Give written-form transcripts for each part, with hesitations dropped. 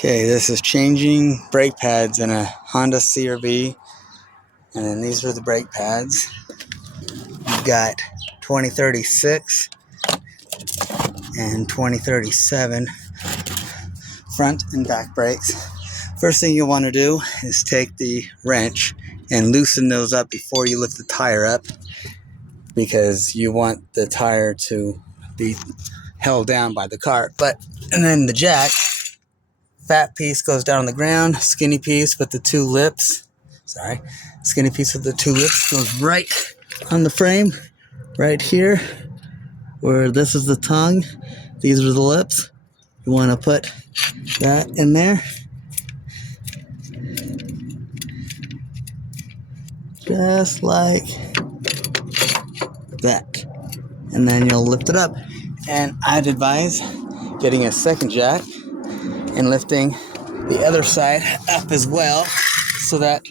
Okay, this is changing brake pads in a Honda CRV, and then these are the brake pads. You've got 2036 and 2037 front and back brakes. First thing you want to do is take the wrench and loosen those up before you lift the tire up, because you want the tire to be held down by the cart. And then the jack, fat piece goes down on the ground, skinny piece with the two lips, skinny piece with the two lips goes right on the frame, right here, where this is the tongue, these are the lips. You want to put that in there, just like that, and then you'll lift it up. And I'd advise getting a second jack and lifting the other side up as well, so that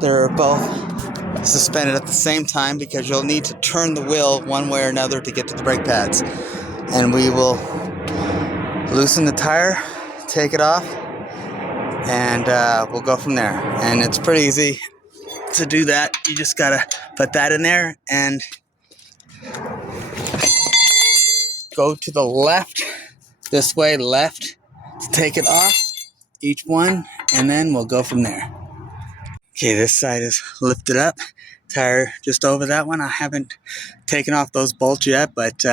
they're both suspended at the same time, because you'll need to turn the wheel one way or another to get to the brake pads. And we will loosen the tire, take it off, and we'll go from there. And it's pretty easy to do that. You just gotta put that in there and go to the left, this way, left, to take it off, each one, and then we'll go from there. Okay, this side is lifted up, tire just over that one. I haven't taken off those bolts yet, but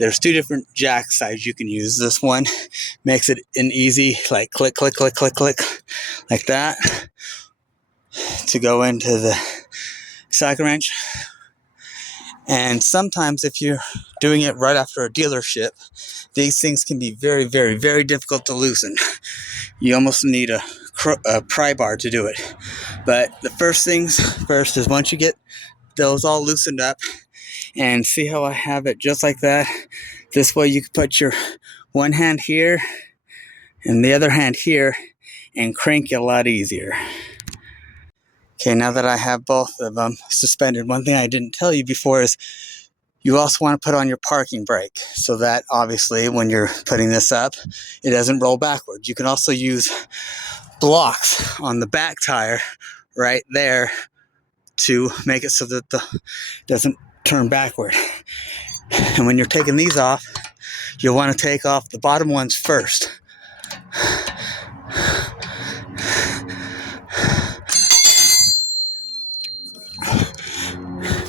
there's two different jack sides you can use. This one makes it an easy, like click, click, click, click, click, like that, to go into the socket wrench. And sometimes if you're doing it right after a dealership, these things can be very, very, very difficult to loosen. You almost need a pry bar to do it. But the first things first is, once you get those all loosened up, and see how I have it just like that, this way you can put your one hand here and the other hand here and crank it a lot easier. Okay, now that I have both of them suspended, one thing I didn't tell you before is you also want to put on your parking brake, so that obviously when you're putting this up, it doesn't roll backwards. You can also use blocks on the back tire right there to make it so that it doesn't turn backward. And when you're taking these off, you'll want to take off the bottom ones first.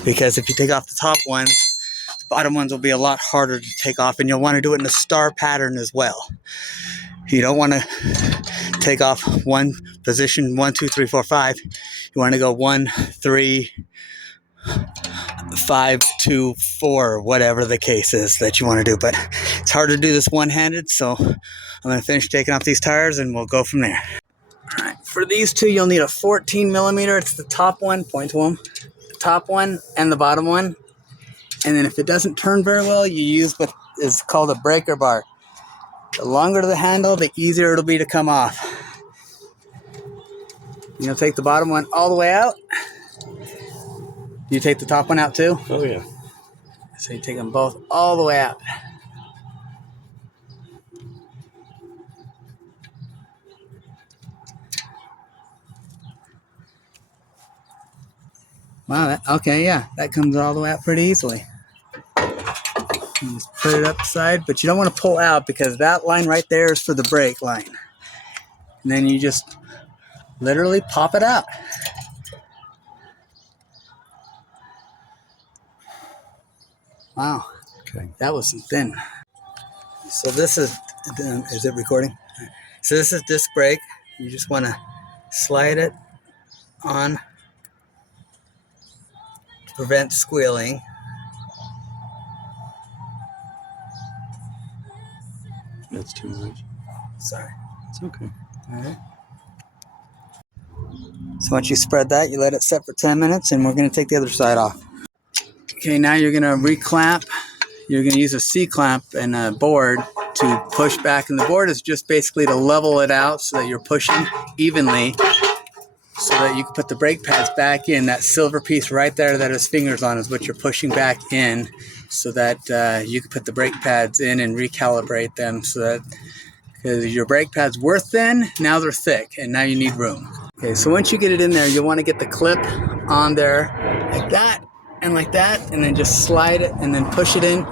Because if you take off the top ones, the bottom ones will be a lot harder to take off, and you'll want to do it in a star pattern as well. You don't want to take off one position, 1, 2, 3, 4, 5. You want to go 1, 3, 5, 2, 4, whatever the case is that you want to do. But it's hard to do this one-handed, so I'm going to finish taking off these tires and we'll go from there. All right, for these two, you'll need a 14 millimeter. It's the top one, point to them. The top one and the bottom one. And then if it doesn't turn very well, you use what is called a breaker bar. The longer the handle, the easier it'll be to come off. You'll take the bottom one all the way out. You take the top one out too? Oh, yeah. So you take them both all the way out. Wow, okay, yeah, that comes all the way out pretty easily. You just put it up the side, but you don't want to pull out, because that line right there is for the brake line. And then you just literally pop it out. Wow. Okay. That was thin. So this is it recording? So this is disc brake. You just want to slide it on to prevent squealing. That's too much. Sorry. It's okay. All right. So once you spread that, you let it set for 10 minutes, and we're going to take the other side off. Okay, now you're going to reclamp. You're going to use a C-clamp and a board to push back. And the board is just basically to level it out so that you're pushing evenly, so that you can put the brake pads back in. That silver piece right there that has fingers on is what you're pushing back in, so that you can put the brake pads in and recalibrate them so that because your brake pads were thin, now they're thick, and now you need room. Okay, so once you get it in there, you'll want to get the clip on there like that, and then just slide it and then push it in.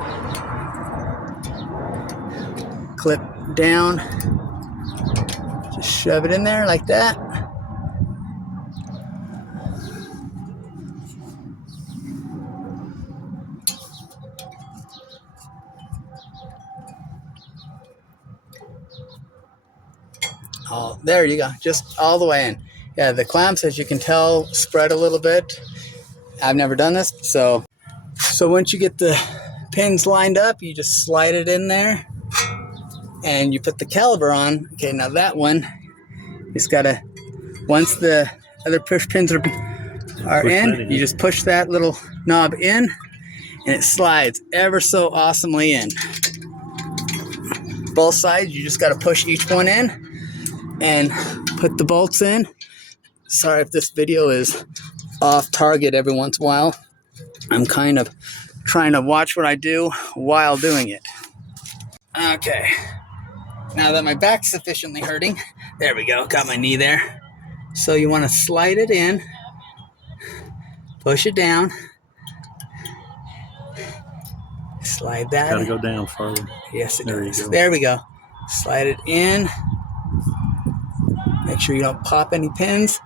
Clip down, just shove it in there like that. Oh, there you go, just all the way in. Yeah, the clamps, as you can tell, spread a little bit. I've never done this, so once you get the pins lined up, you just slide it in there, and you put the caliper on. Okay, now that one, it's gotta, once the other push pins are in, you just push that little knob in, and it slides ever so awesomely in. Both sides, you just gotta push each one in and put the bolts in. Sorry if this video is off target every once in a while. I'm kind of trying to watch what I do while doing it. Okay, now that my back's sufficiently hurting, there we go, got my knee there. So you want to slide it in, push it down, slide that. Gotta go down farther. Yes, it There does. you go. There we go. Slide it in. Make sure you don't pop any pins.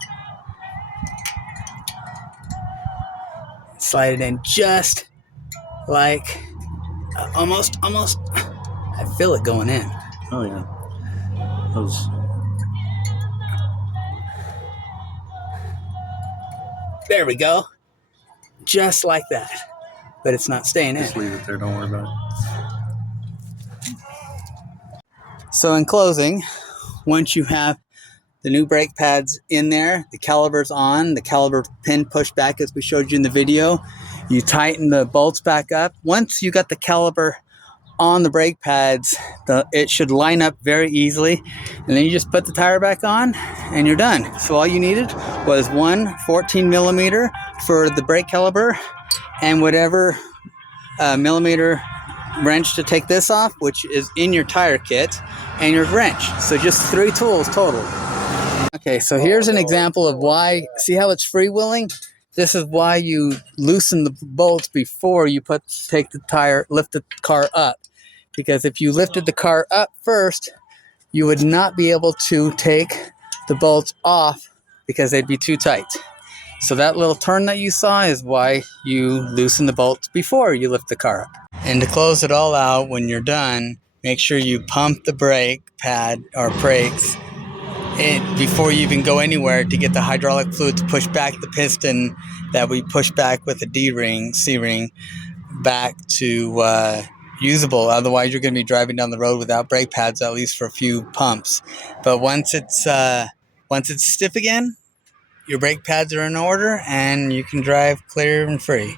Slide it in just like, almost. I feel it going in. Oh yeah. Those. There we go. Just like that. But it's not staying in. Just leave it there. Don't worry about it. So in closing, once you have the new brake pads in there, the caliper's on, the caliper pin pushed back as we showed you in the video, you tighten the bolts back up. Once you got the caliper on the brake pads, it should line up very easily, and then you just put the tire back on and you're done. So all you needed was one 14 millimeter for the brake caliper and whatever millimeter wrench to take this off, which is in your tire kit, and your wrench. So just 3 tools total. Okay, so here's an example of why, see how it's freewheeling? This is why you loosen the bolts before you lift the car up. Because if you lifted the car up first, you would not be able to take the bolts off because they'd be too tight. So that little turn that you saw is why you loosen the bolts before you lift the car up. And to close it all out, when you're done, make sure you pump the brake pad or brakes before you even go anywhere to get the hydraulic fluid to push back the piston that we push back with a D-ring, C-ring, back to usable. Otherwise, you're going to be driving down the road without brake pads, at least for a few pumps. But once it's stiff again, your brake pads are in order, and you can drive clear and free.